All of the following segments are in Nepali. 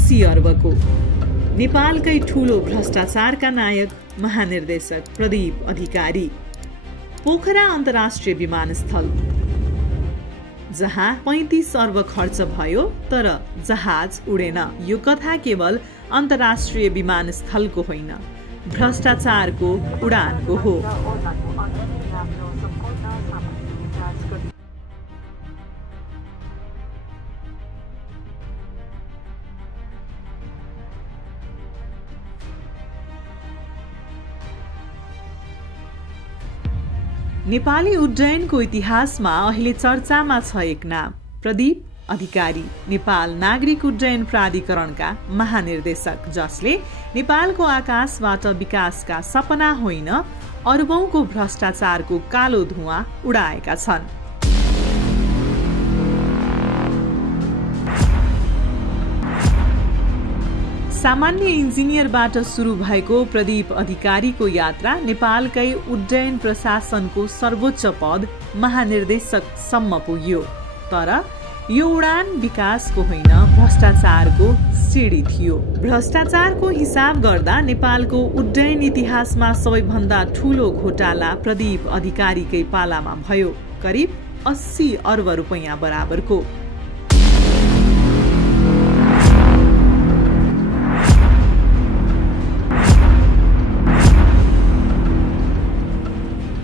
80 अर्बको। नेपालकै ठूलो भ्रष्टाचारका नायक महानिर्देशक प्रदीप अधिकारी। पोखरा अन्तर्राष्ट्रिय विमानस्थल, जहाँ 35 अर्ब खर्च भयो तर जहाज उडेन। यो कथा केवल अन्तर्राष्ट्रिय विमानस्थलको होइन, भ्रष्टाचारको उडानको हो। नेपाली उड्डयनको इतिहासमा अहिले चर्चामा छ एक नाम, प्रदीप अधिकारी, नेपाल नागरिक उड्डयन प्राधिकरणका महानिर्देशक, जसले नेपालको आकाशबाट विकासका सपना होइन, अर्बौंको भ्रष्टाचारको कालो धुवाँ उडाएका छन्। सामान्य इन्जिनियरबाट सुरु भएको प्रदीप अधिकारीको यात्रा नेपालकै उड्डयन प्रशासनको सर्वोच्च पद महानिर्देशकसम्म पुग्यो। तर यो उडान विकासको होइन, भ्रष्टाचारको सिडी थियो। भ्रष्टाचारको हिसाब गर्दा नेपालको उड्डयन इतिहासमा सबैभन्दा ठूलो घोटाला प्रदीप अधिकारीकै पालामा भयो, करिब 80 अर्ब रुपैयाँ बराबरको।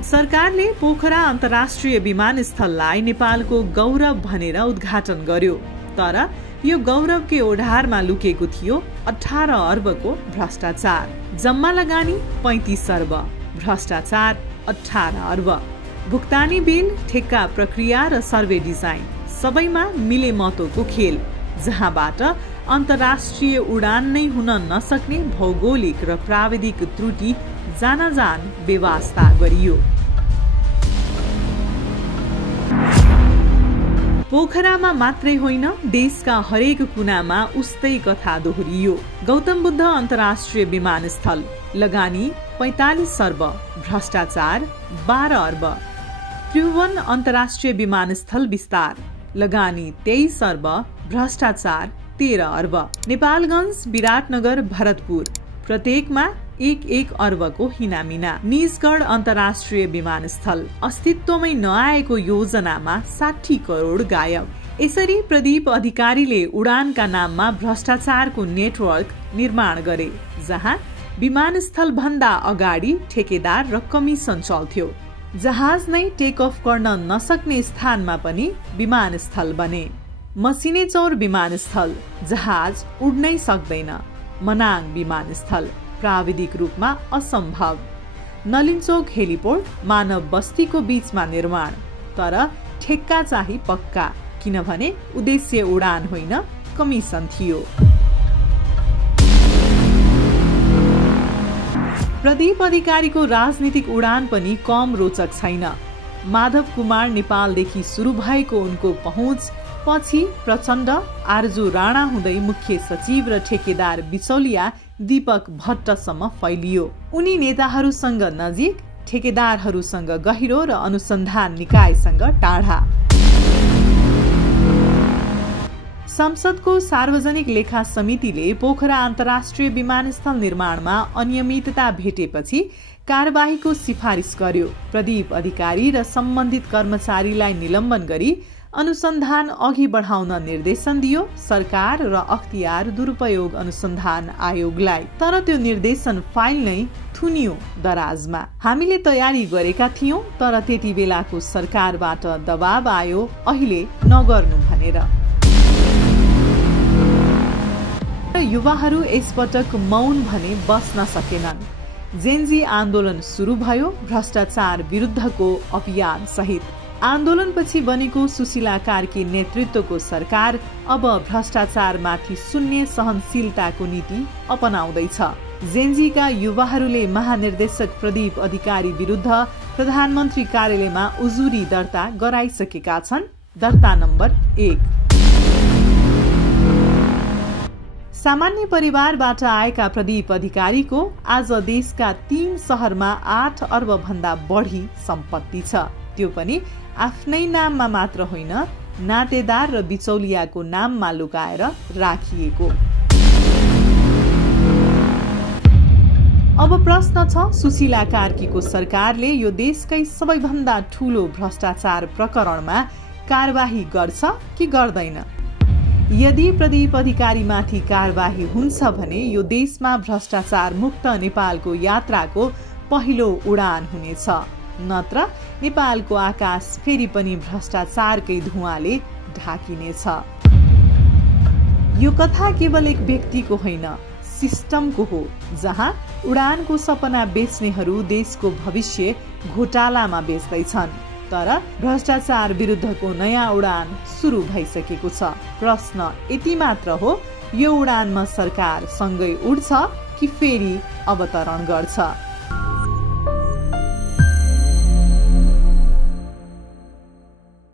सरकारले पोखरा अन्तर्राष्ट्रिय विमानस्थललाई नेपालको गौरव भनेर उद्घाटन गर्यो, तर यो गौरवकै ओढारमा लुकेको थियो 18 अर्बको भ्रष्टाचार। जम्मा लगानी 35 अर्ब, भ्रष्टाचार 18 अर्ब। भुक्तानी बिल, ठेक्का प्रक्रिया र सर्वे डिजाइन सबैमा मिलेमतोको खेल, जहाँबाट अन्तर्राष्ट्रिय उडान नै हुन नसक्ने भौगोलिक र प्राविधिक त्रुटि जानाजान बेवास्ता गरियो। पोखरामा मात्रै होइन, देशका हरेक कुनामा उस्तै कथा दोहोरियो। गौतम बुद्ध अन्तर्राष्ट्रिय विमानस्थल, लगानी 45 अर्ब, भ्रष्टाचार 12 अर्ब। त्रिभुवन अन्तर्राष्ट्रिय विमानस्थल विस्तार, लगानी 23 अर्ब, भ्रष्टाचार 13 अर्ब। नेपालगञ्ज, विराटनगर, भरतपुर प्रत्येकमा 1-1 अर्बको हिनामिना। निजगढ अन्तर्राष्ट्रिय विमानस्थल, अस्तित्वमै नआएको योजनामा 60 करोड गायब। यसरी प्रदीप अधिकारीले उडानका नाममा भ्रष्टाचारको नेटवर्क निर्माण गरे, जहाँ विमानस्थल भन्दा अगाडि ठेकेदार र कमिसन चल्थ्यो। जहाज नै टेक अफ गर्न नसक्ने स्थानमा पनि विमानस्थल बने। मसिनेचौर विमानस्थल, जहाज उड्नै सक्दैन। मनाङ विमानस्थल, प्राविधिक रूपमा असम्भव। नलिनचोक हेलिपोर्ट, मानव बस्तीको बीचमा निर्माण, तर ठेक्का चाहिँ पक्का, किनभने उद्देश्य उडान होइन, कमिसन थियो। प्रदीप अधिकारीको राजनीतिक उडान पनि कम रोचक छैन। माधव कुमार नेपालदेखि सुरु भएको उनको पहुँच पछि प्रचण्ड, आरजु राणा हुँदै मुख्य सचिव र ठेकेदार बिचौलिया दीपक भट्टसम्म फैलियो। उनी नेताहरूसँग नजिक, ठेकेदारहरूसँग गहिरो र अनुसन्धान निकायसँग टाढा। संसदको सार्वजनिक लेखा समितिले पोखरा अन्तर्राष्ट्रिय विमानस्थल निर्माणमा अनियमितता भेटेपछि कारबाहीको सिफारिस गर्यो। प्रदीप अधिकारी र सम्बन्धित कर्मचारीलाई निलम्बन गरी अनुसन्धान अघि बढाउन निर्देशन दियो सरकार र अख्तियार दुरुपयोग अनुसन्धान आयोगलाई। तर त्यो निर्देशन फाइल नै थुनियो दराजमा। हामीले तयारी गरेका थियौं, तर त्यति बेलाको सरकारबाट दबाब आयो अहिले नगर्नु भनेर। युवाहरू यसपटक मौन भने बस्न सकेनन्। जेनजी आन्दोलन सुरु भयो, भ्रष्टाचार विरुद्धको अभियान सहित। आन्दोलनपछि बनेको सुशीला कार्की नेतृत्वको सरकार अब भ्रष्टाचारमाथि शून्य सहनशीलताको नीति अपनाउँदैछ। जेनजीका युवाहरूले महानिर्देशक प्रदीप अधिकारी विरुद्ध प्रधानमन्त्री कार्यालयमा उजुरी दर्ता गराइसकेका छन्। दर्ता नम्बर 1। सामान्य परिवारबाट आएका प्रदीप अधिकारीको आज देशका 3 शहरमा 8 अर्ब भन्दा बढी सम्पत्ति छ। त्यो पनि आफ्नै नाममा मात्र होइन, नातेदार र बिचौलियाको नाममा लुकाएर राखिएको। अब प्रश्न छ, सुशीला कार्कीको सरकारले यो देशकै सबैभन्दा ठूलो भ्रष्टाचार प्रकरणमा कारबाही गर्छ कि गर्दैन? यदि प्रदीप अधिकारीमाथि कारबाही हुन्छ भने यो देशमा भ्रष्टाचार मुक्त नेपालको यात्राको पहिलो उडान हुनेछ। नत्र नेपालको आकाश फेरि पनि भ्रष्टाचारकै धुवाँले ढाकिनेछ। यो कथा केवल एक व्यक्तिको होइन, सिस्टमको हो, जहाँ उडानको सपना बेच्नेहरू देशको भविष्य घोटालामा बेच्दैछन्। तर भ्रष्टाचार विरुद्धको नयाँ उडान सुरु भइसकेको छ। प्रश्न यति मात्र हो, यो उडानमा सरकार सँगै उड्छ कि फेरि अवतरण गर्छ?